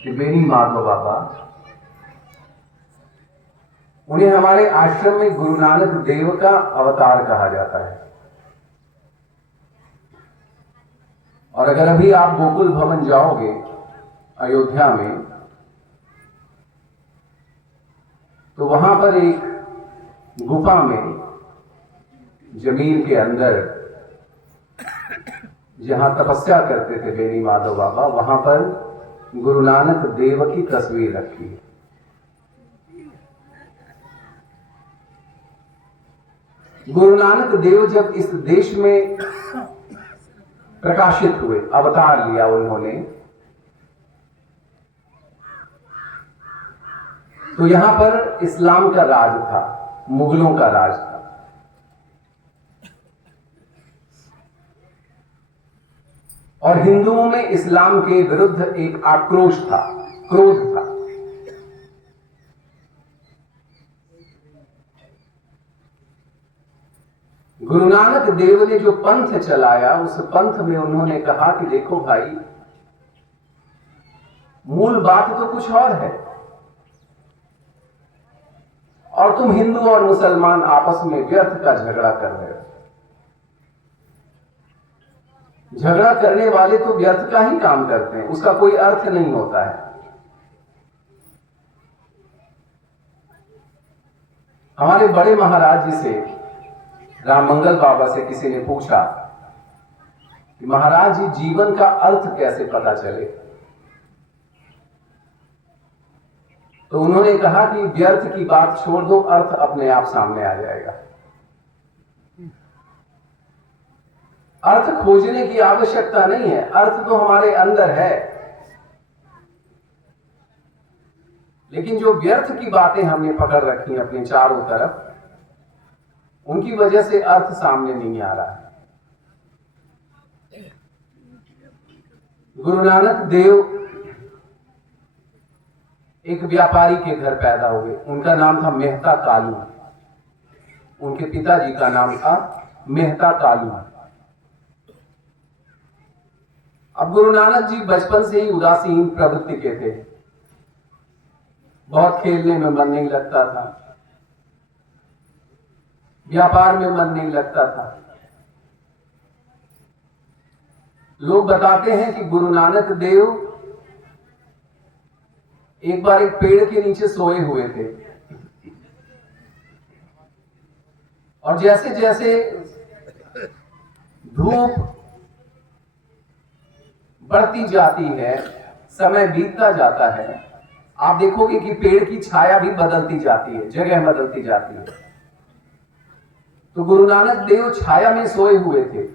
कि बेनी माधव बाबा, उन्हें हमारे आश्रम में गुरु नानक देव का अवतार कहा जाता है। और अगर अभी आप गोकुल भवन जाओगे अयोध्या में, तो वहां पर एक गुफा में जमीन के अंदर जहां तपस्या करते थे बेनी माधव बाबा, वहां पर गुरु नानक देव की तस्वीर रखी है। गुरु नानक देव जब इस देश में प्रकाशित हुए, अवतार लिया उन्होंने, तो यहां पर इस्लाम का राज था, मुगलों का राज था। और हिंदुओं में इस्लाम के विरुद्ध एक आक्रोश था, क्रोध था। गुरु नानक देव ने जो पंथ चलाया, उस पंथ में उन्होंने कहा कि देखो भाई, मूल बात तो कुछ और है, और तुम हिंदू और मुसलमान आपस में व्यर्थ का झगड़ा कर रहे हो। झगड़ा करने वाले तो व्यर्थ का ही काम करते हैं, उसका कोई अर्थ नहीं होता है। हमारे बड़े महाराज जी से, राममंगल बाबा से किसी ने पूछा कि महाराज जी, जीवन का अर्थ कैसे पता चले? तो उन्होंने कहा कि व्यर्थ की बात छोड़ दो, अर्थ अपने आप सामने आ जाएगा। अर्थ खोजने की आवश्यकता नहीं है, अर्थ तो हमारे अंदर है। लेकिन जो व्यर्थ की बातें हमने पकड़ रखी हैं अपने चारों तरफ, उनकी वजह से अर्थ सामने नहीं आ रहा है। गुरु नानक देव एक व्यापारी के घर पैदा हुए। उनका नाम था मेहता कालू। उनके पिताजी का नाम था मेहता कालू। अब गुरु नानक जी बचपन से ही उदासीन प्रवृत्ति के थे। बहुत खेलने में मन नहीं लगता था, व्यापार में मन नहीं लगता था। लोग बताते हैं कि गुरु नानक देव एक बार एक पेड़ के नीचे सोए हुए थे, और जैसे जैसे धूप बढ़ती जाती है, समय बीतता जाता है, आप देखोगे कि पेड़ की छाया भी बदलती जाती है, जगह बदलती जाती है। तो गुरु नानक देव छाया में सोए हुए थे।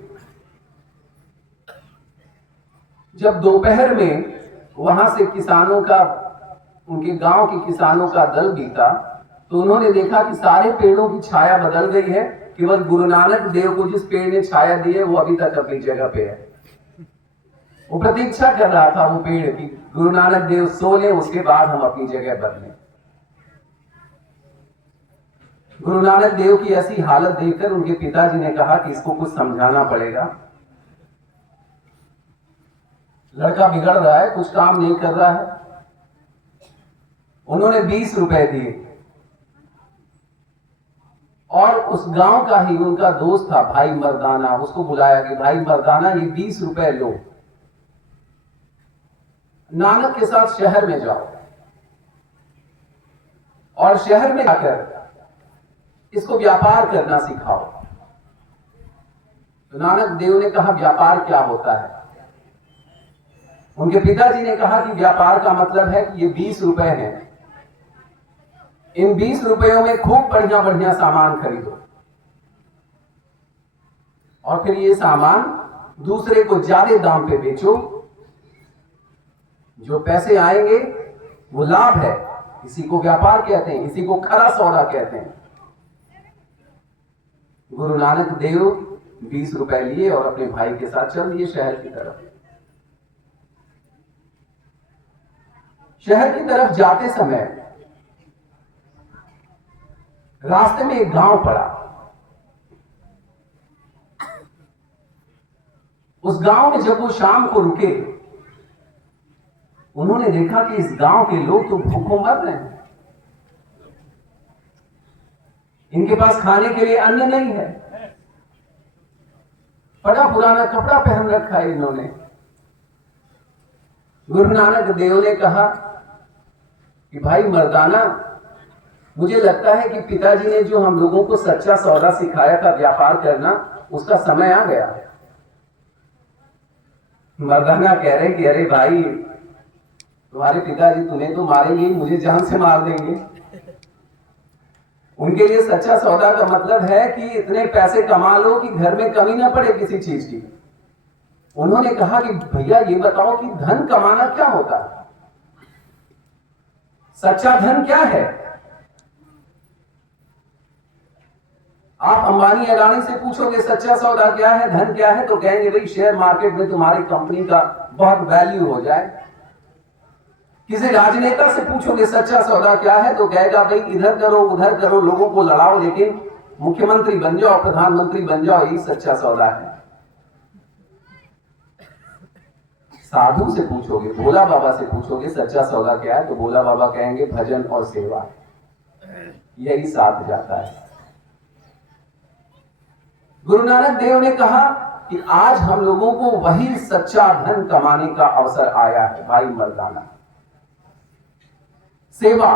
जब दोपहर में वहां से किसानों का, उनके गांव के किसानों का दल बीता, तो उन्होंने देखा कि सारे पेड़ों की छाया बदल गई है, केवल गुरु नानक देव को जिस पेड़ ने छाया दी है वो अभी तक अपनी जगह पे है। वो प्रतीक्षा कर रहा था वो पेड़ की, गुरु नानक देव सो ले, उसके बाद हम अपनी जगह बदलें। गुरु नानक देव की ऐसी हालत देखकर उनके पिताजी ने कहा कि इसको कुछ समझाना पड़ेगा, लड़का बिगड़ रहा है, कुछ काम नहीं कर रहा है। उन्होंने 20 रुपए दिए, और उस गांव का ही उनका दोस्त था भाई मर्दाना, उसको बुलाया कि भाई मर्दाना, ये 20 रुपए लो, नानक के साथ शहर में जाओ, और शहर में जाकर इसको व्यापार करना सिखाओ। तो नानक देव ने कहा, व्यापार क्या होता है? उनके पिताजी ने कहा कि व्यापार का मतलब है कि ये 20 रुपए हैं, इन 20 रुपयों में खूब बढ़िया बढ़िया सामान खरीदो, और फिर ये सामान दूसरे को ज्यादा दाम पे बेचो। जो पैसे आएंगे वो लाभ है, इसी को व्यापार कहते हैं, इसी को खरा सौदा कहते हैं। गुरु नानक देव 20 रुपए लिए और अपने भाई के साथ चल दिए शहर की तरफ। शहर की तरफ जाते समय रास्ते में एक गांव पड़ा। उस गांव में जब वो शाम को रुके, उन्होंने देखा कि इस गांव के लोग तो भूखों मर रहे हैं, इनके पास खाने के लिए अन्न नहीं है, बड़ा पुराना कपड़ा पहन रखा है इन्होंने। गुरु नानक देव ने कहा कि भाई मर्दाना, मुझे लगता है कि पिताजी ने जो हम लोगों को सच्चा सौदा सिखाया था व्यापार करना, उसका समय आ गया। मर्दाना कह रहे कि अरे भाई, तुम्हारे पिताजी तुम्हें तो मारेंगे, मुझे जान से मार देंगे। उनके लिए सच्चा सौदा का मतलब है कि इतने पैसे कमा लो कि घर में कमी ना पड़े किसी चीज की। उन्होंने कहा कि भैया ये बताओ कि धन कमाना क्या होता है, सच्चा धन क्या है? आप अंबानी अडानी से पूछोगे सच्चा सौदा क्या है, धन क्या है, तो कहेंगे भाई शेयर मार्केट में तुम्हारी कंपनी का बहुत वैल्यू हो जाए। किसी राजनेता से पूछोगे सच्चा सौदा क्या है, तो कहेगा भाई इधर करो उधर करो, लोगों को लड़ाओ, लेकिन मुख्यमंत्री बन जाओ, प्रधानमंत्री बन जाओ, यही सच्चा सौदा है। साधु से पूछोगे, भोला बाबा से पूछोगे सच्चा सौदा क्या है, तो भोला बाबा कहेंगे भजन और सेवा, यही साथ जाता है। गुरु नानक देव ने कहा कि आज हम लोगों को वही सच्चा धन कमाने का अवसर आया है भाई मर्दाना। सेवा,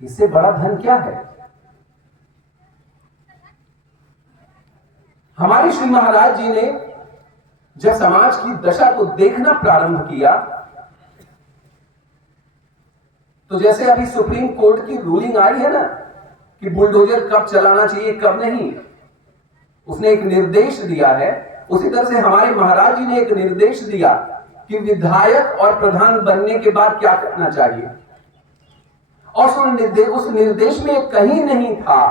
इससे बड़ा धन क्या है? हमारे श्री महाराज जी ने जब समाज की दशा को देखना प्रारंभ किया, तो जैसे अभी सुप्रीम कोर्ट की रूलिंग आई है ना कि बुलडोजर कब चलाना चाहिए कब नहीं, उसने एक निर्देश दिया है, उसी तरह से हमारे महाराज जी ने एक निर्देश दिया कि विधायक और प्रधान बनने के बाद क्या करना चाहिए। और उस निर्देश में कहीं नहीं था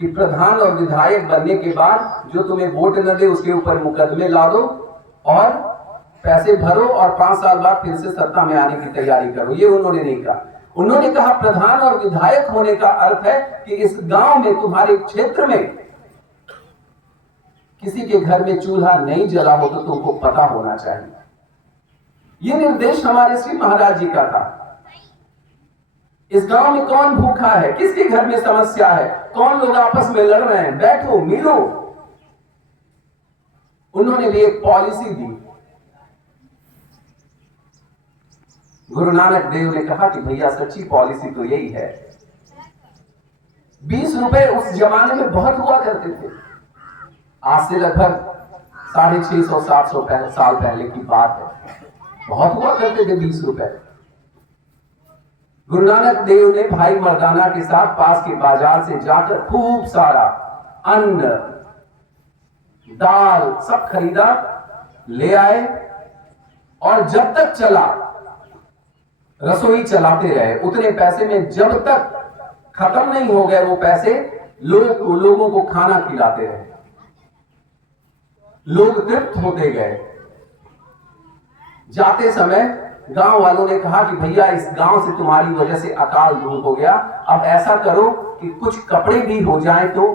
कि प्रधान और विधायक बनने के बाद जो तुम्हें वोट न दे उसके ऊपर मुकदमे ला दो और पैसे भरो और 5 साल बाद फिर से सत्ता में आने की तैयारी करो, ये उन्होंने नहीं कहा। उन्होंने कहा प्रधान और विधायक होने का अर्थ है कि इस गांव में, तुम्हारे क्षेत्र में किसी के घर में चूल्हा नहीं जला हो तो तुमको पता होना चाहिए। यह निर्देश हमारे श्री महाराज जी का था। इस गांव में कौन भूखा है, किसके घर में समस्या है, कौन लोग आपस में लड़ रहे हैं, बैठो मिलो। उन्होंने भी एक पॉलिसी दी। गुरु नानक देव ने कहा कि भैया सच्ची पॉलिसी तो यही है। 20 रुपए उस जमाने में बहुत हुआ करते थे। आज से लगभग 650-700 साल पहले की बात है, बहुत हुआ करते थे 20 रुपए। गुरु नानक देव ने भाई मर्दाना के साथ पास के बाजार से जाकर खूब सारा अन्न, दाल सब खरीदा, ले आए और जब तक चला रसोई चलाते रहे। उतने पैसे में जब तक खत्म नहीं हो गए वो पैसे, लोगों को खाना खिलाते रहे। लोग तृप्त होते गए। जाते समय गांव वालों ने कहा कि भैया इस गांव से तुम्हारी वजह से अकाल दूर हो गया, अब ऐसा करो कि कुछ कपड़े भी हो जाए तो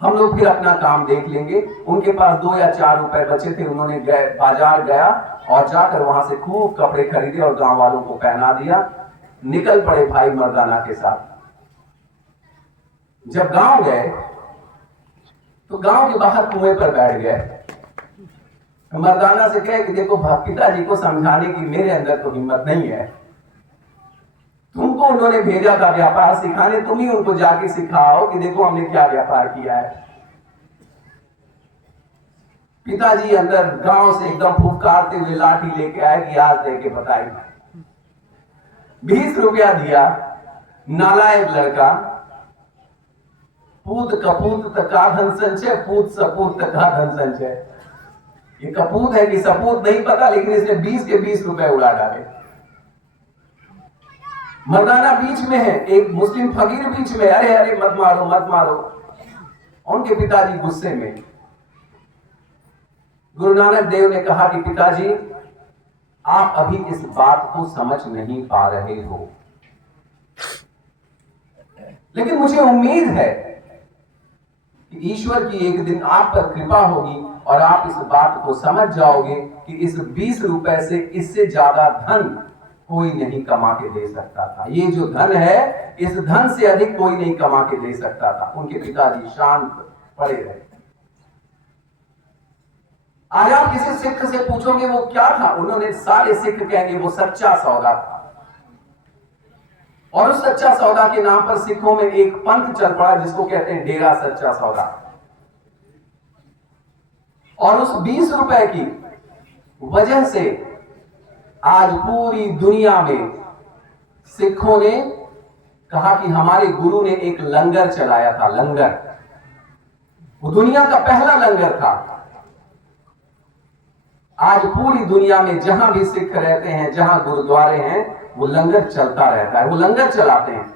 हम लोग फिर अपना काम देख लेंगे। उनके पास 2 या 4 रुपए बचे थे। उन्होंने बाजार गया और जाकर वहां से खूब कपड़े खरीदे और गांव वालों को पहना दिया। निकल पड़े भाई मर्दाना के साथ। जब गांव गए तो गांव के बाहर कुएं पर बैठ गए। मर्दाना से कहे कि देखो पिताजी को समझाने की मेरे अंदर तो हिम्मत नहीं है, तुमको उन्होंने भेजा था व्यापार सिखाने, तुम ही उनको जाके सिखाओ कि देखो हमने क्या व्यापार किया है। पिताजी अंदर गांव से एकदम फुफकारते हुए लाठी लेके आए कि आज देके बताई। 20 रुपया दिया। नालायक लड़का, पूत कपूत का धन संचय, पूत सपूत का धन संचय। ये कपूत है कि सपूत नहीं पता, लेकिन इसने 20 के 20 रुपए उड़ा डाले। मर्दाना बीच में है, एक मुस्लिम फकीर बीच में, अरे अरे मत मारो मत मारो। उनके पिताजी गुस्से में। गुरु नानक देव ने कहा कि पिताजी आप अभी इस बात को समझ नहीं पा रहे हो, लेकिन मुझे उम्मीद है कि ईश्वर की एक दिन आप पर कृपा होगी और आप इस बात को समझ जाओगे कि इस 20 रुपए से इससे ज्यादा धन कोई नहीं कमा के दे सकता था। ये जो धन है, इस धन से अधिक कोई नहीं कमा के दे सकता था। उनके पिताजी शांत पड़े रहे। आज आप किसी सिख से पूछोगे वो क्या था, उन्होंने सारे सिख कहेंगे वो सच्चा सौदा था। और उस सच्चा सौदा के नाम पर सिखों में एक पंथ चल पड़ा जिसको कहते हैं डेरा सच्चा सौदा। और उस 20 रुपए की वजह से आज पूरी दुनिया में सिखों ने कहा कि हमारे गुरु ने एक लंगर चलाया था। लंगर वो दुनिया का पहला लंगर था। आज पूरी दुनिया में जहां भी सिख रहते हैं, जहां गुरुद्वारे हैं, वो लंगर चलता रहता है, वो लंगर चलाते हैं।